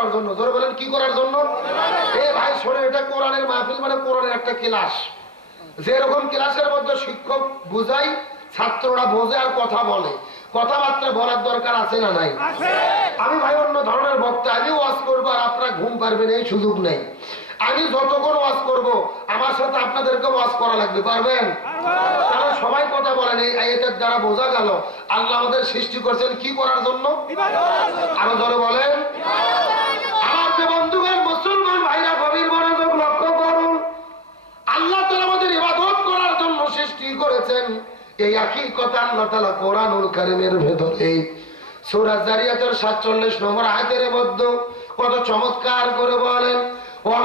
করার জন্য। জোরে বলেন কি করার জন্য? এ ভাই শোনে, এটা কোরআনের মাহফিল মানে কোরআনের একটা ক্লাস। যেরকম ক্লাসের মধ্যে শিক্ষক বুঝাই, ছাত্ররা বোঝে আর কথা বলে, কথাবার্তা বলার দরকার আছে না নাই? আমি ভাই অন্য ধরনের বক্তা, আমি ওয়াজ করবো আর আপনারা ঘুম পারবেন এই সুযোগ নেই। আমি যতক্ষণ ওয়াজ করব আমার সাথে আপনাদেরকে ওয়াজ করা লাগবে, পারবেন? তাহলে সবাই কথা বলেন। এই আয়াতের দ্বারা বোঝা গেল আল্লাহ আমাদের সৃষ্টি করেছেন কি করার জন্য? আরো ধরে বলেন। আমার যে বন্ধুগণ মুসলমান ভাইরা গভীর মনোযোগ লক্ষ্য করুন, আল্লাহ তাআলা আমাদের ইবাদত করার জন্য সৃষ্টি করেছেন। এই একই কথা আল্লাহ তাআলা কোরআনুল কারীমের ভেতরে সূরা যারিয়াতের 47 নম্বর আয়াতের মধ্যে কত চমৎকার করে বলেন, ওয়া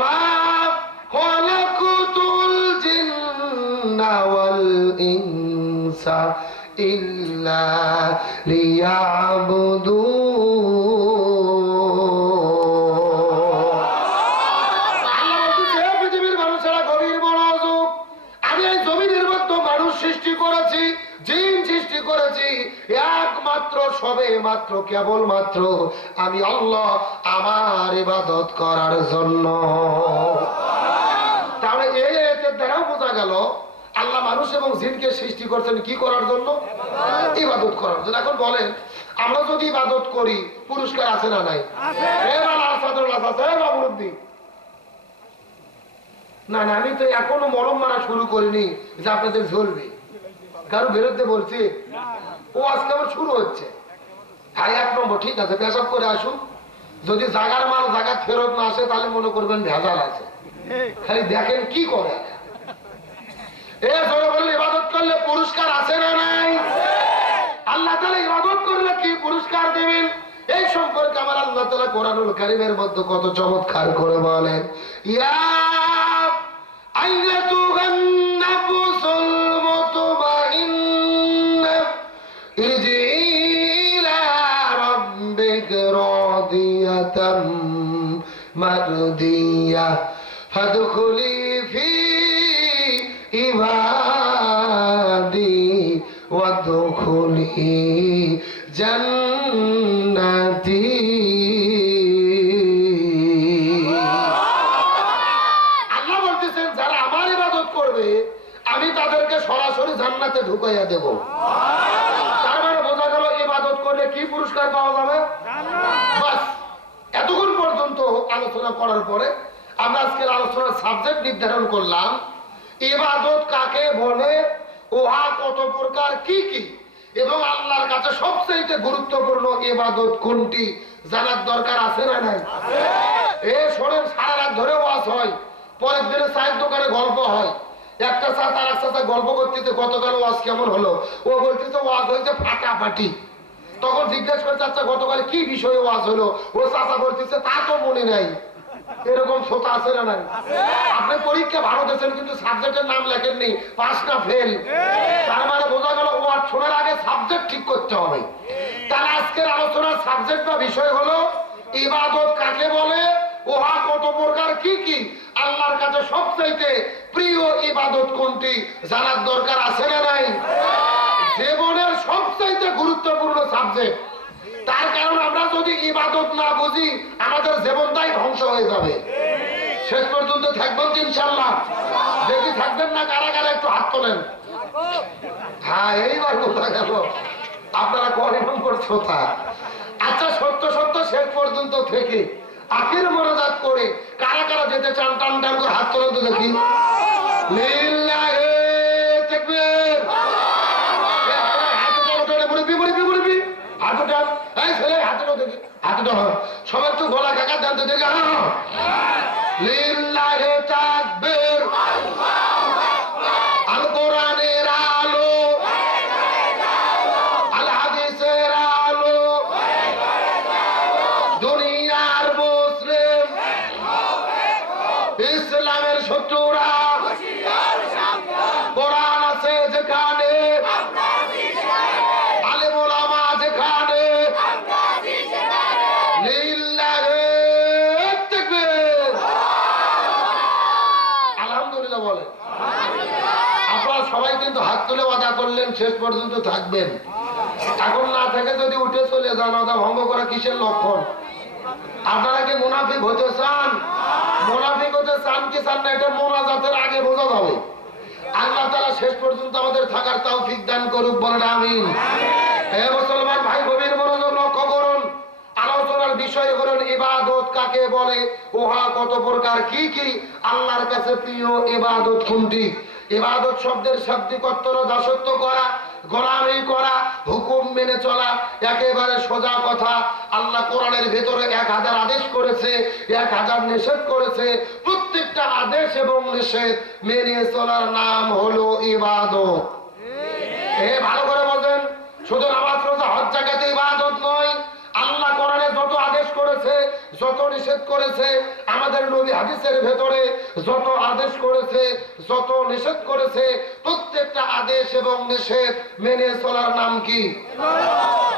খালাকুতুল জিন্না ওয়াল ইনসা ইল্লা লিয়াবুদুন। আল্লাহ বলতেছে পৃথিবীর মানুষেরা গভীর মনোযোগ, আমি এই জমিনের মধ্যে মানুষ সৃষ্টি করেছি, জিন সৃষ্টি করেছি একমাত্র সবে মাত্র কেবলমাত্র আমি আল্লাহ আমার ইবাদত করার জন্য। তাহলে এই আয়াতের দ্বারাও বোঝা গেল আল্লাহ মানুষ এবং জিনকে সৃষ্টি করছেন কি করার জন্য? ইবাদত করার জন্য। এখন বলেন, আমরা যদি ইবাদত করি পুরস্কার আছে না নাই? না না, আমি তো এখনো মলম মারা শুরু করিনি যে আপনাদের ঝলবে, কারো বিরুদ্ধে বলছি। ও আজকে আবার শুরু হচ্ছে। ভাই 1 নম্বর, ঠিক আছে, পেশাব করে আসুন। যদি জাগার মাল জাগা ফেরত না আসে তাহলে মনে করবেন ভেজাল আছে। খালি দেখেন কি করে। ইবাদত করলে পুরস্কার আছে না নাই? আল্লাহ তাআলা ইবাদত করলে কি পুরস্কার দেবেন এই সম্পর্কে আমার আল্লাহ তাআলা কোরআনুল কারীমের মধ্যে কত চমৎকার করে বলেন, ইয়া আইয়াতুহান নাফসুল মুতমাইন্না ইরজি ইলা রাব্বিকা রাদিয়াতাম মারদিয়া ফাদখুলি ফি ইবাদি ওয়াদখুলি জান্নাতি। আল্লাহ বলতেছেন যারা আমার ইবাদত করবে আমি তাদেরকে সরাসরি জান্নাতে ঢুকাইয়া দেব। তার মানে বোঝা গেল ইবাদত করলে কি পুরস্কার পাওয়া যাবে? বাস। এতক্ষণ পর্যন্ত আলোচনা করার পরে আমরা আজকের আলোচনার সাবজেক্ট নির্ধারণ করলাম, ইবাদত কাকে বলে, ওহা কত প্রকার, কি কি, এবং আল্লাহর কাছে সবচেয়ে গুরুত্বপূর্ণ ইবাদত কোনটি জানার দরকার আছে না নাই? এ শোনেন, সারা রাত ধরে ওয়াজ হয়, পরের দিনে চায়ের দোকানে গল্প হয়। একটা চা তার একটা চা গল্প করতেছে গতকাল ওয়াজ কেমন হলো, ও বলতেছে ওয়াজ হয়েছে ফাটাফাটি। তখন জিজ্ঞেস করছে আচ্ছা গতকাল কি বিষয়ে ওয়াজ হলো, ও চাচা বলতেছে তা তো মনে নাই। এরকম শ্রোতা আছে না নাই? আপনি পরীক্ষা ভালো দিয়েছেন কিন্তু সাবজেক্টের নাম লেখেননি, পাস না ফেল। তার মানে বোঝা গেল ওয়ার্ড শোনার আগে সাবজেক্ট ঠিক করতে হবে। তার আজকের আলোচনার সাবজেক্ট বা বিষয় হলো ইবাদত কাকে বলে, ওহা কত প্রকার, কি কি, আল্লাহর কাছে সবচাইতে প্রিয় ইবাদত কোনটি জানার দরকার আছে না নাই? জীবনের সবচাইতে গুরুত্বপূর্ণ সাবজেক্ট। তার কারণ আমরা যদি ইবাদত না বুঝি আমাদের জীবনটাই ধ্বংস হয়ে যাবে। শেষ পর্যন্ত থাকবেন ইনশাআল্লাহ? দেখি থাকবেন না কারা কারা, একটু হাত তোলেন। হ্যাঁ, এইবার বোঝা গেল আপনারা কয় নম্বর শ্রোতা। আচ্ছা, সত্য সত্য শেষ পর্যন্ত থেকে আখির মোনাজাত করে কারা কারা যেতে চান টান টান করে হাত তোলেন তো দেখি। লিল্লাহি তাকবীর। সবাই একটু গলা কাকা জানতে দেখে লিল্লাহি তাকবীর। আল কোরআনের আলো, আল হাদিসের আলো, দুনিয়ার মুসলিম, ইসলামের শত্রুরা, কোরআন আছে যেখানে, আলেম ওলামা যেখানে, সবাই কিন্তু হাত তুলে ওয়াদা করলেন শেষ পর্যন্ত থাকবেন। এখন না থেকে যদি উঠে চলে যান, ওটা ভঙ্গ করা কিসের লক্ষণ? আপনারা কি মুনাফিক হতে চান? মুনাফিক হতে চান কি চান না, এটা মোনাজাতের আগে বোঝা যাবে। আল্লাহ তাআলা শেষ পর্যন্ত আমাদের থাকার তৌফিক দান করুক, বলেন আমিন। হে মুসলমান ভাই, গভীর মনোযোগ লক্ষ্য করুন। আলোচনার বিষয় হলেন ইবাদত কাকে বলে, উহা কত প্রকার, কি কি আল্লাহর কাছে প্রিয় ইবাদত কোনটি। ইবাদত শব্দের শাব্দিক অর্থ হলো দাসত্ব করা, গোলামি করা, হুকুম মেনে চলা। একেবারে সোজা কথা, আল্লাহ কোরআনের ভেতরে 1000 আদেশ করেছে, 1000 নিষেধ করেছে। প্রত্যেকটা আদেশ এবং নিষেধ মেনে চলার নাম হলো ইবাদত। ভালো করে বলেন, শুধু নামাজ রোজা হজ জাকাতে ইবাদত নয়। আল্লাহ কোরআনে যত আদেশ করেছে, যত নিষেধ করেছে, আমাদের নবী হাদিসের ভেতরে যত আদেশ করেছে, যত নিষেধ করেছে, প্রত্যেকটা আদেশ এবং নিষেধ মেনে চলার নাম কি?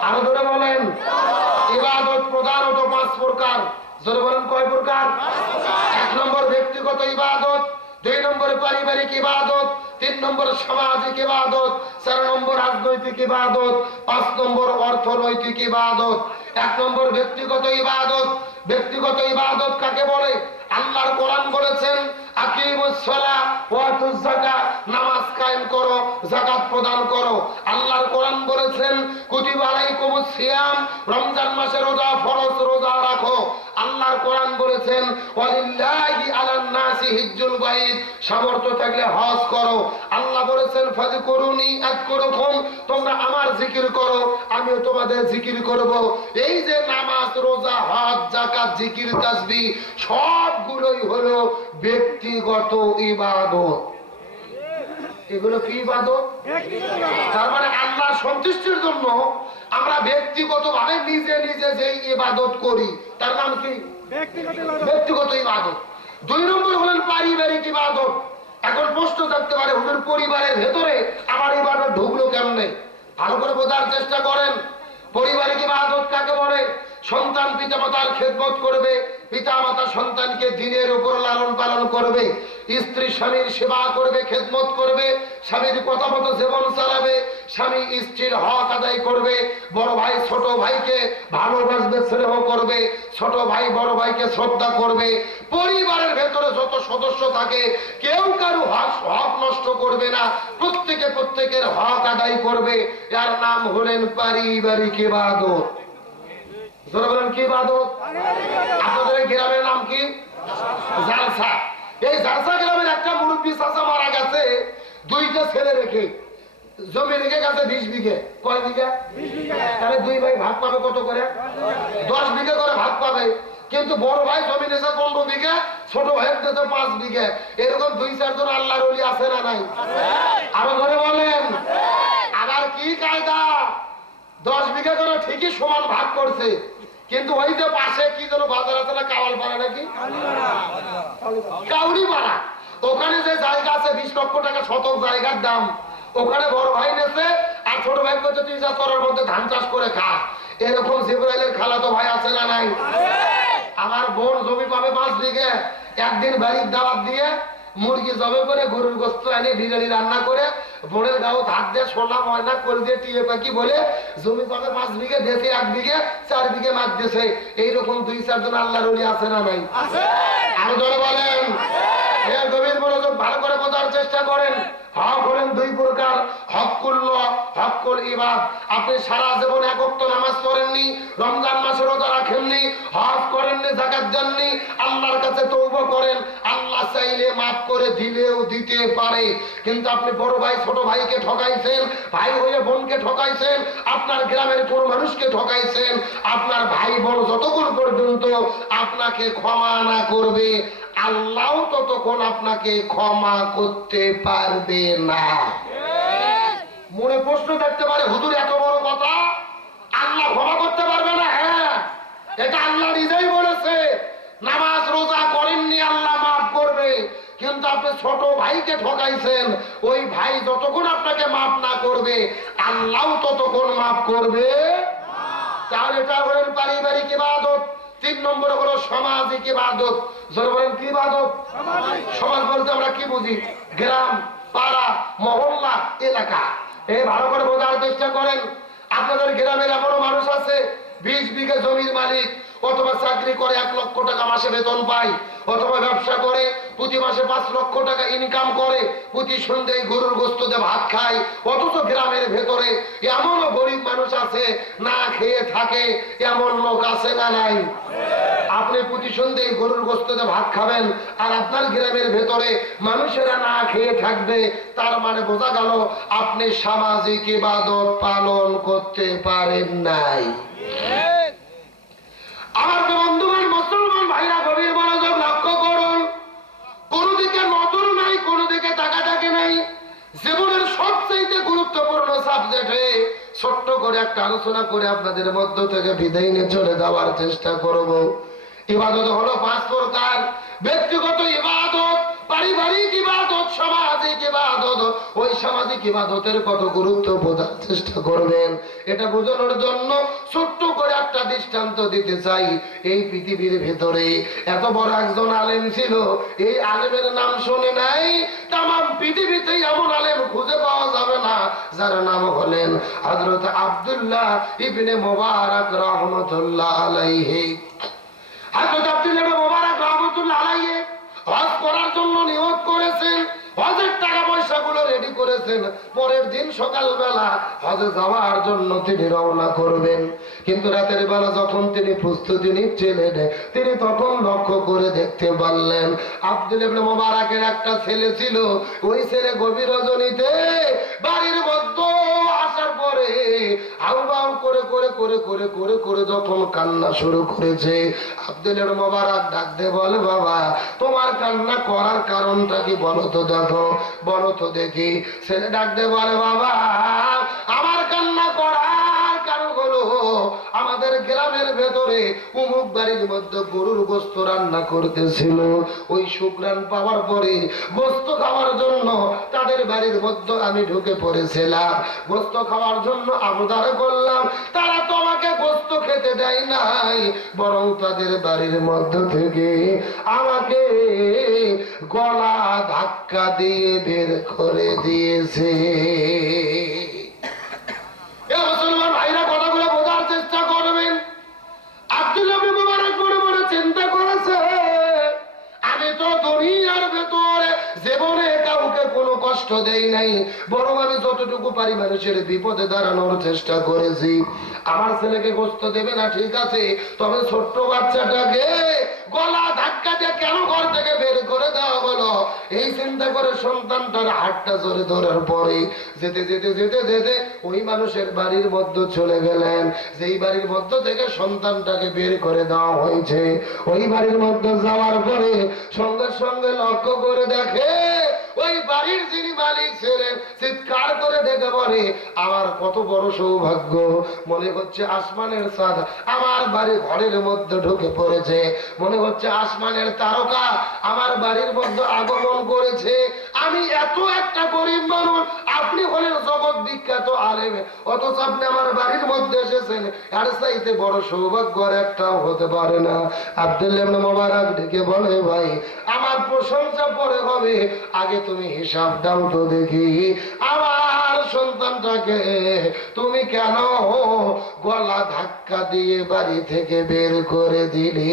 আরো ধরে বলেন। ইবাদত প্রধানত 5 প্রকার। জোরে বলেন, কয় প্রকার? 1 নম্বর ব্যক্তিগত ইবাদত, 2 নম্বর পারিবারিক ইবাদত, 3 নম্বর সামাজিক ইবাদত, 4 নম্বর রাজনৈতিক ইবাদত, 5 নম্বর অর্থনৈতিক ইবাদত। 1 নম্বর ব্যক্তিগত ইবাদত। ব্যক্তিগত ইবাদত কাকে বলে? আল্লাহর কোরআন বলেছেন আকিমুস সালাহ ওয়া আতুজ যাকাত, নামাজ কায়েম করো, যাকাত প্রদান করো। আল্লাহর কোরআন বলেছেন কুতিবা আলাইকুমুস সিয়াম, রমজান মাসে রোজা ফরজ, রোজা রাখো। আল্লাহর কোরআন বলেছেন ওয়ালিল্লাহি আলান নাসি হিজ্জুল বাইত, সামর্থ্য থাকলে হজ করো। আল্লাহ বলেছেন ফাযকুরুনি আযকুরুকুম, তোমরা আমার জিকির করো, আমিও তোমাদের জিকির করব। এই যে নামাজ, রোজা, হজ, যাকাত, জিকির, তাসবিহ সবগুলোই হলো ব্যক্তিগত ইবাদত। এগুলো কি ইবাদত? তার মানে আল্লাহর সন্তুষ্টির জন্য আমরা ব্যক্তিগতভাবে নিজে নিজে যে ইবাদত করি তার নাম কি? ব্যক্তিগত ইবাদত। 2 নম্বর হলেন পারিবারিক ইবাদত। এখন প্রশ্ন থাকতে পারে, হুজুর পরিবারের ভেতরে আমার ইবাদত ঢুকলো কেমনে? ভালো করে বোঝার চেষ্টা করেন। পারিবারিক ইবাদত কাকে বলে? সন্তান পিতামাতার খেদমত করবে, পিতামাতা সন্তানকে দ্বীনের উপর লালন পালন করবে, স্ত্রী স্বামীর সেবা করবে, খেদমত করবে, স্বামীর কথা মতো জীবন চালাবে, স্বামী স্ত্রীর হক আদায় করবে, বড় ভাই ছোট ভাইকে ভালোবাসবে, স্নেহ করবে, ছোট ভাই বড় ভাইকে শ্রদ্ধা করবে। পরিবারের ভেতরে যত সদস্য থাকে কেউ কারো হক নষ্ট করবে না, প্রত্যেকে প্রত্যেকের হক আদায় করবে। এর নাম হলেন পারিবারিক ইবাদত। কি ইবাদত? আপনাদের গ্রামের নাম কি? জালসা। এই জালসা গ্রামের একটা মুরব্বী চাচা মারা গেছে, 2টা ছেলে রেখে, জমি রেখে গেছে 20 বিঘে। কয় বিঘা? 20 বিঘা। তাহলে 2 ভাই ভাগ পাবে কত করে? 10 বিঘা করে ভাগ পাবে। কিন্তু বড় ভাই জমি নিয়েছে 15 বিঘা, ছোট ভাইয়ের দিতে 5 বিঘা। এরকম 2-4 জন আল্লাহর ওলি আছে না নাই? আরো ধরে বলেন। আবার কি কায়দা? 10 বিঘা করে ঠিকই সমান ভাগ করছে, কিন্তু ওই যে পাশে কি যেন বাজার আছে না, কাওয়াল পাড়া নাকি কাউরি পাড়া, ওখানে যে জায়গা আছে 20 লক্ষ টাকা শতক জায়গার দাম, ওখানে বড় ভাই নেছে আর ছোট ভাই করছে তুই যা তোর মধ্যে ধান চাষ করে খা। এরকম জিবরাইলের খালাতো ভাই আছে না নাই? আমার বোন জমি পাবে 5 বিঘে, একদিন বাড়ির দাওয়াত দিয়ে মুরগি জবে করে গরুর গোস্ত এনে বিরিয়ানি রান্না করে বোনের গাও হাত দিয়ে সোনা ময়না করে দিয়ে টিয়ে পাখি বলে জমি পাবে 5 বিঘে, দেশে 1 বিঘে, 4 বিঘে মাছ দিয়েছে। এইরকম 2-4 জন আল্লাহর ওলি আছে না নাই? আরো ধরে বলেন। এর গভীর মনোযোগ ভালো করে বোঝার চেষ্টা করেন। হক হলেন 2 প্রকার, হকুল্লাহ, হকুল ইবাদ। আপনি সারা জীবন 1 ওয়াক্ত নামাজ পড়েননি, রমজান মাসে রোজা রাখেননি, হজ করেননি, যাকাত দেননি, আল্লাহর কাছে তওবা করেন, আল্লাহ চাইলে মাফ করে দিলেও দিতে পারে। কিন্তু আপনি বড় ভাই ছোট ভাইকে ঠকাইছেন, ভাই হয়ে বোনকে ঠকাইছেন, আপনার গ্রামের কোন মানুষকে ঠকাইছেন, আপনার ভাই বোন যতক্ষণ পর্যন্ত আপনাকে ক্ষমা না করবে আল্লাহ ততক্ষণ আপনাকে ক্ষমা করতে পারবে না। মনে প্রশ্ন থাকতে পারে, হুজুর এত বড় কথা, আল্লাহ ক্ষমা করতে পারবে না? হ্যাঁ, এটা আল্লাহ নিজেই বলেছে। নামাজ রোজা করেননি, আল্লাহ মাফ করবে। কিন্তু আপনি ছোট ভাইকে ঠকাইছেন, ওই ভাই যতক্ষণ আপনাকে মাফ না করবে আল্লাহ ততক্ষণ মাফ করবে। তাহলে এটা হলেন পারিবারিক ইবাদত। 3 নম্বর হলো সামাজিক ইবাদত। যারা বলেন কি ইবাদত? সমাজ বলতে আমরা কি বুঝি? গ্রাম, পাড়া, মহল্লা, এলাকা। এই ভালো করে বোঝার চেষ্টা করেন। আপনাদের গ্রামের এমনও মানুষ আছে 20 বিঘা জমির মালিক, অথবা চাকরি করে 1 লক্ষ টাকা মাসে বেতন পায়, অথবা ব্যবসা করে প্রতি মাসে 5 লক্ষ টাকা ইনকাম করে, প্রতি সন্ধ্যায় গরুর গোশত দিয়ে ভাত খায়। অথচ গ্রামের ভেতরে এমনও গরিব মানুষ আছে না খেয়ে থাকে, এমন লোক আছে না নাই? আপনি প্রতি সন্ধ্যায় গরুর গোশত দিয়ে ভাত খাবেন আর আপনার গ্রামের ভেতরে মানুষেরা না খেয়ে থাকবে, তার মানে বোঝা গেল আপনি সামাজিক ইবাদত পালন করতে পারেন নাই। আমার বন্ধুগণ, মুসলমান ভাইরা, গভীর মনোযোগ লক্ষ্য করুন। কোন দিকে নজর নাই, কোন দিকে তাকাতাকি নাই। জীবনের সবচেয়ে গুরুত্বপূর্ণ সাবজেক্টে ছোট্ট করে একটা আলোচনা করে আপনাদের মধ্য থেকে বিদায় নিয়ে চলে যাওয়ার চেষ্টা করব। ইবাদত হলো 5 প্রকার। ব্যক্তিগত ইবাদত, পারিবারিক ইবাদত, সামাজিক ইবাদত। ওই সামাজিক ইবাদতের কত গুরুত্ব বোঝার চেষ্টা করবেন। এটা বোঝানোর জন্য ছোট্ট করে একটা দৃষ্টান্ত দিতে চাই। এই পৃথিবীর ভেতরে এত বড় একজন আলেম ছিল, এই আলেমের নাম শুনে নাই? তাম পৃথিবীতে এমন আলেম খুঁজে পাওয়া যাবে না যার নাম হলেন হযরত আব্দুল্লাহ ইবনে মুবারক রাহমাতুল্লাহ আলাইহি। হযরত আব্দুল্লাহ ইবনে মুবারক রাহমাতুল্লাহ আলাইহি হজ করার জন্য নিয়ত করেছেন, হজের টাকা পয়সা গুলো রেডি করেছেন। পরের দিন সকালবেলা হজে যাওয়ার জন্য তিনি রওনা করবেন। কিন্তু রাতের বেলা যখন তিনি প্রস্তুতি নিচ্ছিলেন, তিনি তখন লক্ষ্য করে দেখতে পারলেন আব্দুল্লাহ ইবনে মুবারকের একটা ছেলে ছিল। ওই ছেলে গভীর রজনীতে বাড়ির মধ্যে আসার পরে হাউমাউ করে করে করে করে করে করে যখন কান্না শুরু করেছে, আব্দুল্লাহ ইবনে মুবারক ডাক দিয়ে বলে, বাবা, তোমার কান্না করার কারণটা কি বলো তো, দেখো, বলো তো দেখি। ছেলে ডাক দিয়ে বলে, বাবা, আমার কান্না করার কারণ হলো আমাদের গ্রামের ভেতরে অমুক বাড়ির মধ্যে গরুর গোশত রান্না করতেছিল। ওই সুঘ্রাণ পাওয়ার পরে গোশত খাওয়ার জন্য তাদের বাড়ির মধ্যে আমি ঢুকে পড়েছিলাম। গোশত খাওয়ার জন্য আবদার করলাম, তারা তো আমাকে গোশত খেতে দেয় নাই, বরং তাদের বাড়ির মধ্য থেকে আমাকে গলা ধাক্কা দিয়ে বের করে দিয়েছে। মুসলমান ভাইরা, কথাগুলো বোঝার চেষ্টা করবেন। আব্দুল্লাহ ইবনে মুবারক মনে মনে চিন্তা করেছে, আমি তো দুনিয়ার ভেতরে জীবনে কাউকে কোনো কষ্ট দেই নাই, বরং আমি যতটুকু পারি মানুষের বিপদে দাঁড়ানোর চেষ্টা করেছি। আমার ছেলেকে গোশত দেবে না ঠিক আছে, তবে ছোট্ট বাচ্চাটাকে গলা ধাক্কা দিয়ে কেন ঘর থেকে বের করে দেওয়া হলো, এই চিন্তা করে সন্তানটার হাতটা জোরে ধরার পরে যেতে যেতে যেতে যেতে ওই মানুষের বাড়ির মধ্যে চলে গেলেন। যেই বাড়ির মধ্য থেকে সন্তানটাকে বের করে দেওয়া হয়েছে, ওই বাড়ির মধ্যে যাওয়ার পরে সঙ্গে সঙ্গে লক্ষ্য করে দেখে ওই বাড়ির যিনি মালিক ছিলেন চিৎকার করে ডেকে বলে, আমার কত বড় সৌভাগ্য, মনে হচ্ছে আসমানের চাঁদ আমার বাড়ি ঘরের মধ্যে ঢুকে পড়েছে, মনে হচ্ছে আসমানের তারকা আমার বাড়ির মধ্যে আগমন করেছে। আমি এত একটা গরিব মানুষ, আপনি হলেন জগৎ বিখ্যাত আলেম, অথচ আপনি আমার বাড়ির মধ্যে এসেছেন, আর চাইতে বড় সৌভাগ্য আর একটাও হতে পারে না। আব্দুল্লাহ ইবনে মুবারক ডেকে বলে, ভাই, আমার প্রশংসা পরে হবে, আগে তুমি হিসাব দাও তো দেখি, আমার সন্তানটাকে তুমি কেন গলা ধাক্কা দিয়ে বাড়ি থেকে বের করে দিলে?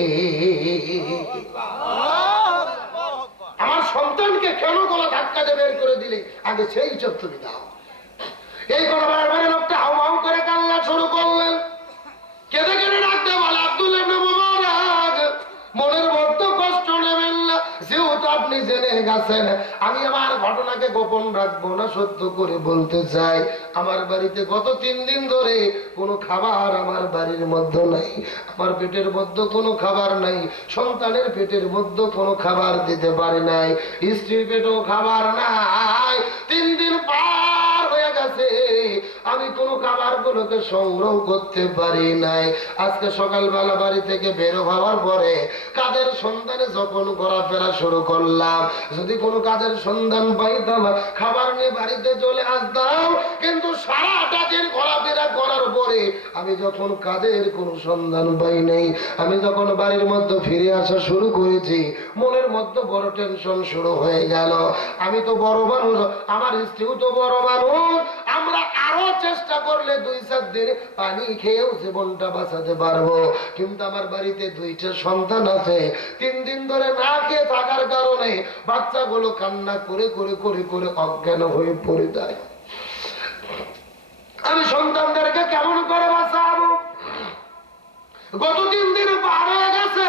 আমার সন্তানকে কেন গলা ধাক্কা দিয়ে বের করে দিলে, আগে সেই হিসাব তুমি দাও। এই কথা বারবার লোকটা হাউ হাউ করে কান্না শুরু করলেন। কেঁদে কেঁদে ডাকতে বলে, আব্দুল্লাহ ইবনে মুবারক, মনের মধ্যে কষ্ট নেবেন না, যেহেতু আপনি জেনে গেছেন, আমি আমার ঘটনাকে গোপন রাখবো না, সত্য করে বলতে চাই। আমার বাড়িতে গত 3 দিন ধরে কোনো খাবার আমার বাড়ির মধ্যে নাই, আমার পেটের মধ্যে কোনো খাবার নাই, সন্তানের পেটের মধ্যে কোনো খাবার দিতে পারি নাই, স্ত্রীর পেটেও খাবার নাই। 3 দিন পার হয়ে গেছে, আমি কোনো খাবার গুলোকে সংগ্রহ করতে পারি নাই। আজকে সকালবেলা বাড়ি থেকে বের হওয়ার পরে কাদের সন্ধানে যখন ঘোরাফেরা শুরু করলাম, যদি কোনো কাজের সন্ধান পাইতাম খাবার নিয়ে বাড়িতে চলে আসতাম, কিন্তু সারাটা দিন ঘোরাফেরা করার পরে আমি যখন কাজের কোনো সন্ধান পাই নাই, আমি যখন বাড়ির মধ্যে ফিরে আসা শুরু করেছি, মনের মধ্যে বড় টেনশন শুরু হয়ে গেল। আমি তো বড় মানুষ, আমার স্ত্রীও তো বড় মানুষ, আমরা আরো চেষ্টা করলে 2-4 দিন পানি খেয়েও জীবনটা বাঁচাতে পারবো, কিন্তু আমার বাড়িতে 2টা সন্তান আছে। 3 দিন ধরে না খেয়ে থাকার কারণে বাচ্চাগুলো কান্না করে করে করে করে অজ্ঞান হয়ে পড়ে যায়। আমি সন্তানদেরকে কেমন করে বাঁচাবো? গত 3 দিন পার হয়ে গেছে,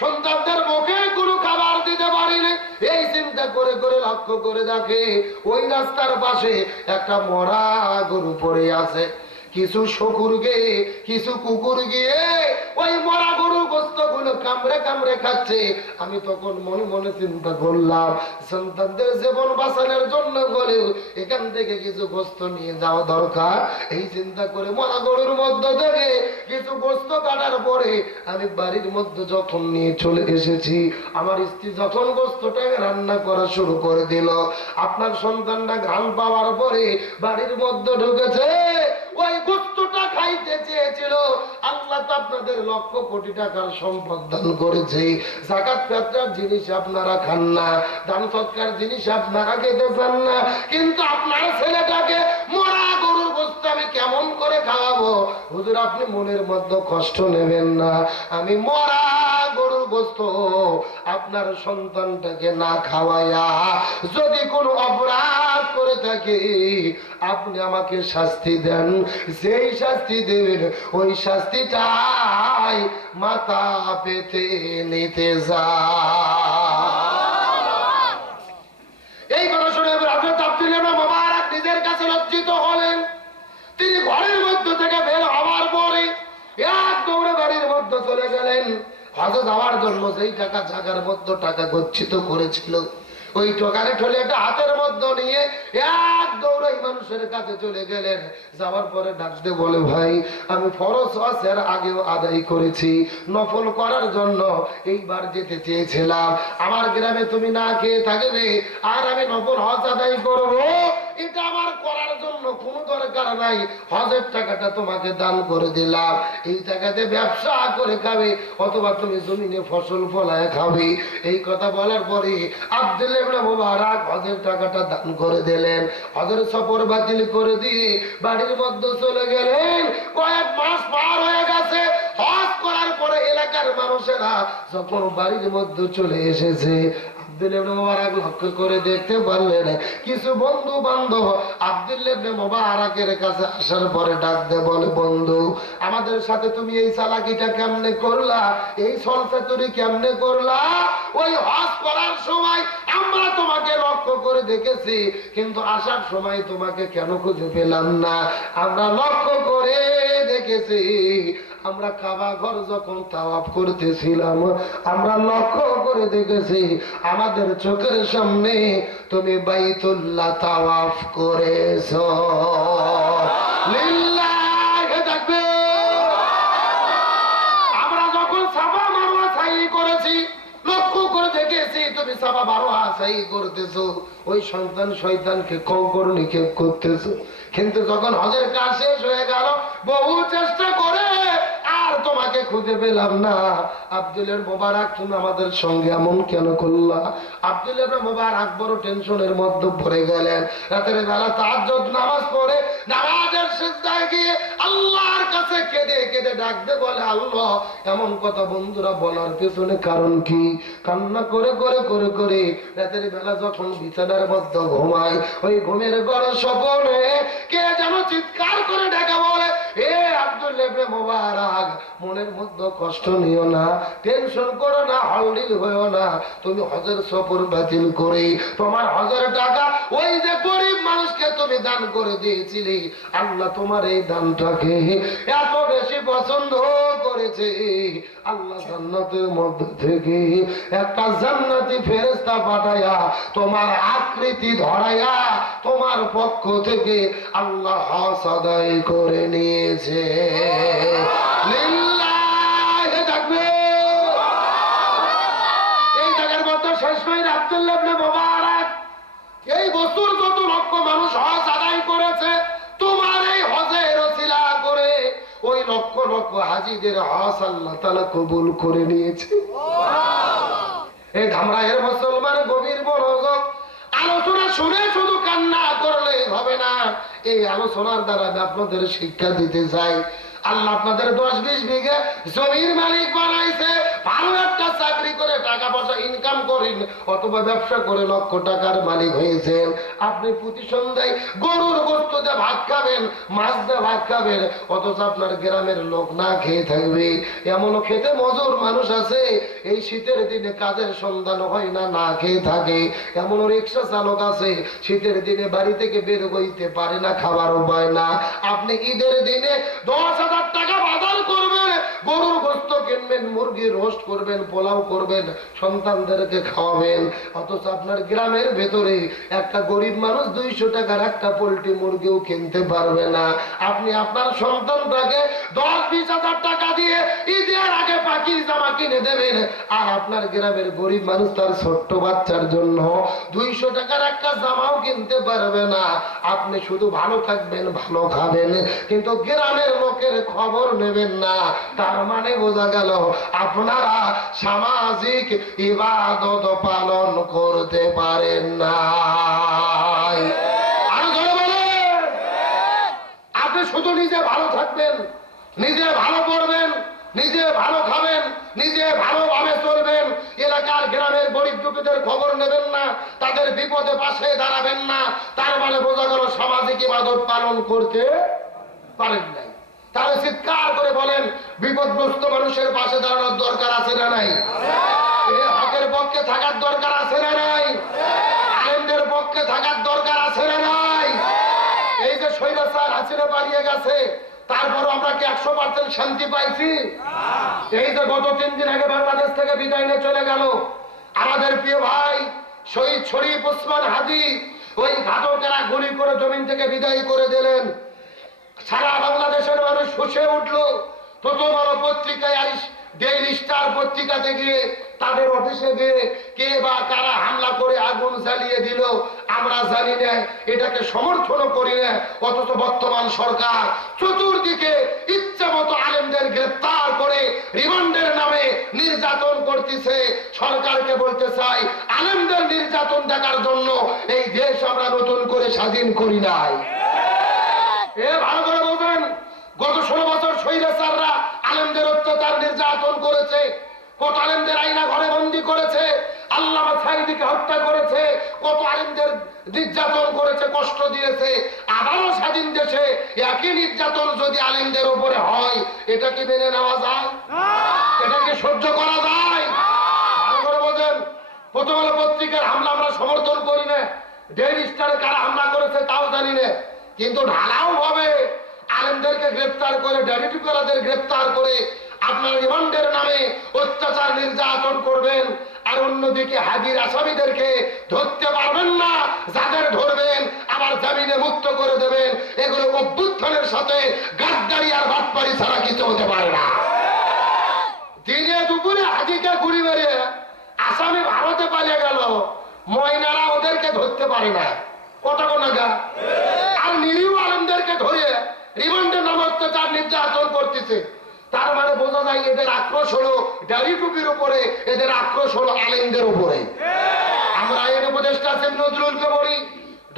সন্তানদের মুখে কোনো খাবার দিতে পারিনি। এই চিন্তা করে করে লক্ষ্য করে দেখে ওই রাস্তার পাশে একটা মরা গরু পড়ে আছে। কিছু শকুর গিয়ে কিছু কুকুর গিয়ে ওই মরা গরুর গোস্ত গুলো কামড়ে কামড়ে খাচ্ছে। আমি তখন মনে মনে চিন্তা করলাম, সন্তানদের জীবন বাঁচানোর জন্য বলেও এখান থেকে কিছু গোস্ত নিয়ে যাওয়া দরকার। এই চিন্তা করে মরা গরুর মধ্য থেকে কিছু গোস্ত কাটার পরে আমি বাড়ির মধ্যে যখন নিয়ে চলে এসেছি, আমার স্ত্রী যখন গোস্তটাকে রান্না করা শুরু করে দিল, আপনার সন্তানটা ঘ্রাণ পাওয়ার পরে বাড়ির মধ্যে ঢুকেছে। ওই গোস্তটা খাইতে চেয়েছিল। আল্লাহ তো আপনাদের লক্ষ কোটি টাকার সম্পদ দান করেছে, যাকাত ফিতরার জিনিস আপনারা খান না, দান সৎকার জিনিস আপনারা খেতে চান না, কিন্তু আপনার ছেলেটাকে মরা গরুর গোস্ত আমি কেমন করে খাওয়াবো? হুজুর, আপনি মনের মধ্যে কষ্ট নেবেন না, আমি মরা গরুর গোস্ত আপনার সন্তানটাকে না খাওয়াইয়া যদি কোনো অপরাধ করে থাকে আপনি আমাকে শাস্তি দেন। যেই শাস্তি দেবেন ওই শাস্তিটাই মাথা পেতে নিতে যা। এই কথা শুনে হযরত আব্দুল্লাহ ইবনে মুবারক নিজের কাছে লজ্জিত হলেন। তিনি ঘরের মধ্যে থেকে বের হওয়ার পরে এক দৌড়ে বাড়ির মধ্যে চলে গেলেন। হজে যাওয়ার জন্য যেই টাকা জায়গার মধ্যে টাকা গচ্ছিত করেছিল, ওই টোকারে ঠলে একটা হাতের মধ্যে নিয়ে এক দৌড়াই মানুষের কাছে চলে গেলেন। যাওয়ার পরে ডাকতে বলে, ভাই, আমি ফরজ হজের আগেও আদায় করেছি, নফল করার জন্য এইবার যেতে চেয়েছিলাম। আমার গ্রামে তুমি না খেয়ে থাকবে আর আমি নফল হজ আদায় করব, এটা আমার করার জন্য কোনো দরকার নাই। হজের টাকাটা তোমাকে দান করে দিলাম, এই টাকাতে ব্যবসা করে খাবে অথবা তুমি জমিনে ফসল ফলায় খাবে। এই কথা বলার পরে আব্দুল্লাহ ইবনে মুবারক হজের টাকাটা দান করে দিলেন। হজের সফর বাতিল করে দিয়ে বাড়ির মধ্যে চলে গেলেন। কয়েক মাস পার হয়ে গেছে। হজ করার পরে এলাকার মানুষেরা যখন বাড়ির মধ্যে চলে এসেছে, আব্দুল্লাহ ইবনে মুবারক লক্ষ্য করে দেখতে পারলেন কিছু বন্ধু বান্ধব আব্দুল্লাহ ইবনে মুবারকের কাছে আসার পরে ডাক দিয়ে বলে, বন্ধু, আমাদের সাথে তুমি এই চালাকিটা কেমনে করলা, এই ছলচাতুরি কেমনে করলা? ওই হজ করার সময় আমরা তোমাকে লক্ষ্য করে দেখেছি, কিন্তু আসার সময় তোমাকে কেন খুঁজে পেলাম না? আমরা লক্ষ্য করে দেখেছি, আমরা কাবা ঘর যখন তাওয়াফ করতেছিলাম আমরা লক্ষ্য করে দেখেছি আমাদের চোখের সামনে তুমি বাইতুল্লাহ তাওয়াফ করেছো। লিল্লাহি তাকবীর। আমরা যখন সাফা মারওয়া সাই করেছি লক্ষ্য করে দেখেছি তুমি সাফা মারওয়া সাই করতেছো, ওই সন্তান শয়তানকে কঙ্কর নিক্ষেপ করতেছো। কিন্তু যখন হজের কাজ শেষ হয়ে গেল, বহু চেষ্টা করে আর তোমাকে খুঁজে পেলাম না। আব্দুল্লাহ ইবনে মুবারক, তুমি আমাদের সঙ্গে এমন কেন করলা? আব্দুল্লাহ ইবনে মুবারক বড় টেনশনের মধ্যে পড়ে গেলেন। রাতের বেলা তাহাজ্জুদ নামাজ পড়ে নামাজের সিজদায় গিয়ে আল্লাহর কাছে কেঁদে কেঁদে ডাকতে বলে, আল্লাহ, এমন কথা বন্ধুরা বলার পেছনে কারণ কি? কান্না করে করে করে করে রাতের বেলা যখন বিছানার মধ্যে ঘুমায়, ওই ঘুমের বড় স্বপ্নে কে যেন চিৎকার করে ডাকা বলে, হে আব্দুল্লাহ ইবনে মুবারক, মনের মধ্যে কষ্ট নিও না, টেনশন করো না, হলডিল হইও না, তুমি হজের সফর বাতিল করে তোমার হজের টাকা ওই যে গরিব মানুষকে তুমি দান করে দিয়েছিলে, আল্লাহ তোমার এই দানটাকে এত বেশি পছন্দ করেছে, আল্লাহ জান্নাতের মধ্যে থেকে একটা জান্নাতি ফেরেশতা পাঠায়া তোমার আকৃতি ধরায়া তোমার পক্ষ থেকে আল্লাহ হজ আদায় করে নিয়েছে। লিল্লাহি তাকবীর। এই জায়গার মধ্যে শেষ হয় আব্দুল্লাহ ইবনে মুবারক এই বছর যত লক্ষ মানুষ হজ আদায় করেছে তোমার এই হজের ওসিলা করে ওই লক্ষ লক্ষ হাজীদের হজ আল্লাহ তাআলা কবুল করে নিয়েছে। এই ধামরাইয়ের মুসলমান গভীর মনোযোগ, আলো আলোচনা শুনে শুধু কান্না করলে হবে না, এই আলোচনার দ্বারা আমি আপনাদের শিক্ষা দিতে চাই। আল্লাহ আপনাদের 10-20 বিঘা জমির মালিক বানাইছে, ভালো একটা চাকরি করে টাকা পয়সা ইনকাম করেন অথবা ব্যবসা করে লক্ষ টাকার মালিক হয়েছেন। আপনি প্রতি সন্ধ্যায় গরুর গোশত দিয়ে ভাত খাবেন, মাছ দিয়ে ভাত খাবেন, অথচ আপনার গ্রামের লোক না খেয়ে থাকবে। এমনও খেতে মজুর মানুষ আছে, এই শীতের দিনে কাজের সন্ধান হয় না, না খেয়ে থাকে। এমনও রিক্সা চালক আছে, শীতের দিনে বাড়ি থেকে বের হইতে পারে না, খাবার উপায় না। আপনি ঈদের দিনে 10,000 টাকা বাজার করবেন, গরুর গোশত কিনবেন, মুরগি রোস্ট করবেন, পোলাও করবেন, সন্তানদেরকে খাওয়াবেন, অথচ আপনার গ্রামের ভেতরে একটা গরিব মানুষ 200 টাকার একটা পোল্ট্রি মুরগিও কিনতে পারবে না। আপনি আপনার সন্তানটাকে 10-20 হাজার টাকা দিয়ে ঈদের আগে পাখি জামা কিনে দেবেন, আর আপনার গ্রামের গরিব মানুষ তার ছোট্ট বাচ্চার জন্য 200 টাকার একটা জামাও কিনতে পারবে না। আপনি শুধু ভালো থাকবেন, ভালো খাবেন, কিন্তু গ্রামের লোকের খবর নেবেন না। তার মানে বোঝা গেল আপনারা সামাজিক ইবাদত পালন করতে পারেন না। আর ধরে বলেন, আপনি শুধু নিজে ভালো থাকবেন, নিজে ভালো পড়বেন, নিজে ভালো খাবেন, নিজে ভালোভাবে চলবেন, এলাকার গ্রামের গরিব দুঃখীদের খবর নেবেন না, তাদের বিপদে পাশে দাঁড়াবেন না, তার মানে বোঝা গেল সামাজিক ইবাদত পালন করতে পারেন নাই। তাহলে চিৎকার করে বলেন, বিপদগ্রস্ত মানুষের পাশে দাঁড়ানোর দরকার আছে না নাই? হকের পক্ষে থাকার দরকার আছে না নাই? আলেমদের পক্ষে থাকার দরকার আছে না নাই? এই যে স্বৈরাচার হাসিনা পালিয়ে গেছে, তারপর আমরা কি 100% শান্তি পাইছি? এই যে গত 3 দিন আগে বাংলাদেশ থেকে বিদায় নিয়ে চলে গেল আমাদের প্রিয় ভাই শহীদ শরীফ ওসমান হাদি, ওই ঘাতকেরা গুলি করে জমিন থেকে বিদায় করে দিলেন। সারা বাংলাদেশের মানুষ ফুঁসে উঠলো। তত বড় পত্রিকায় ডেইলি স্টার পত্রিকাতে গিয়ে, তাদের অফিসে গিয়ে কে বা কারা হামলা করে আগুন জ্বালিয়ে দিল আমরা জানি না, এটাকে সমর্থন করি না। অথচ বর্তমান সরকার চতুর্দিকে ইচ্ছা মতো আলেমদের গ্রেফতার করে রিমান্ডের নামে নির্যাতন করতেছে। সরকারকে বলতে চাই, আলেমদের নির্যাতন দেখার জন্য এই দেশ আমরা নতুন করে স্বাধীন করি নাই। ভালো করে বলবেন, গত 16 বছর স্বৈরাচাররা আলেমদের অত্যাচার নির্যাতন করেছে, কত আলেমদের আইনা ঘরে বন্দী করেছে, আল্লামা সাঈদীকে হত্যা করেছে, কত আলেমদের নির্যাতন করেছে, কষ্ট দিয়েছে। আবারও স্বাধীন দেশে একই নির্যাতন যদি আলেমদের উপরে হয়, এটা কি মেনে নেওয়া যায়? এটা কি সহ্য করা যায়? ভালো করে বলবেন, প্রথম আলো পত্রিকার হামলা আমরা সমর্থন করি না, ডেইলি স্টারে কারা হামলা করেছে তাও জানি না, কিন্তু ঢালাও ভাবে আলেমদেরকে গ্রেফতার করে, ড্যাডিটিকারদের গ্রেফতার করে আপনার রিমান্ডের নামে অত্যাচার নির্যাতন করবেন, আর অন্যদিকে হাজির আসামিদেরকে ধরতে পারবেন না, যাদের ধরবেন আবার জামিনে মুক্ত করে দেবেন। এগুলো অভ্যুত্থানের সাথে গাদ্দারি আর বাটপারি ছাড়া কিছু হতে পারে না। দিনে দুপুরে হাজিকে গুলি মেরে আসামি ভারতে পালিয়ে গেল, ময়নারা ওদেরকে ধরতে পারে না, কত নাগা। আর নিরীহ আলেমদেরকে ধরে রিমান্ডের নামে অত্যাচার নির্যাতন করতেছে। তার মানে বোঝা যায় এদের আক্রোশ হলো দাড়ি টুপির উপরে, এদের আক্রোশ হলো আলেমদের উপরে। আমরা আইন উপদেষ্টা আছেন নজরুলকে বলি,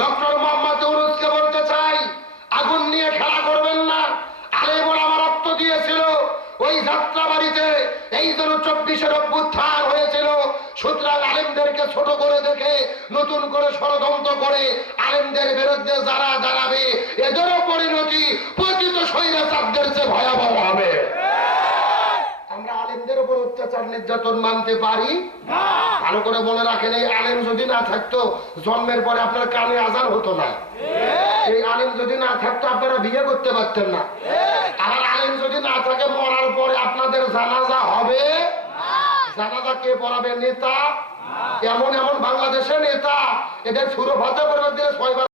ডক্টর মোহাম্মদ ইউনূসকে বলতে চাই, আগুন নিয়ে খেলা করবেন না। আলেম ওলামা রক্ত দিয়েছিল ওই যাত্রাবাড়িতে, এই জন্য 24-এর অভ্যুত্থান হয়েছিল। সুতরাং আলেমদেরকে ছোট করে দেখে নতুন করে ষড়যন্ত্র করে আলেমদের বিরুদ্ধে যারা দাঁড়াবে, এদেরও পরিণতি প্রকৃত স্বৈরাচারদের চেয়ে ভয়াবহ হবে। আমরা আলেমদের উপর অত্যাচার নির্যাতন মানতে পারি না। ভালো করে মনে রাখেন, এই আলেম যদি না থাকতো জন্মের পরে আপনার কানে আজান হতো না। এই আলেম যদি না থাকতো আপনারা বিয়ে করতে পারতেন না। আর আলেম যদি না থাকে, মরার পরে আপনাদের জানাজা হবে। জানাজা কে পড়াবে? নেতা। এমন এমন বাংলাদেশের নেতা, এদের সুরভাতে পরিবার দিয়ে 6 বার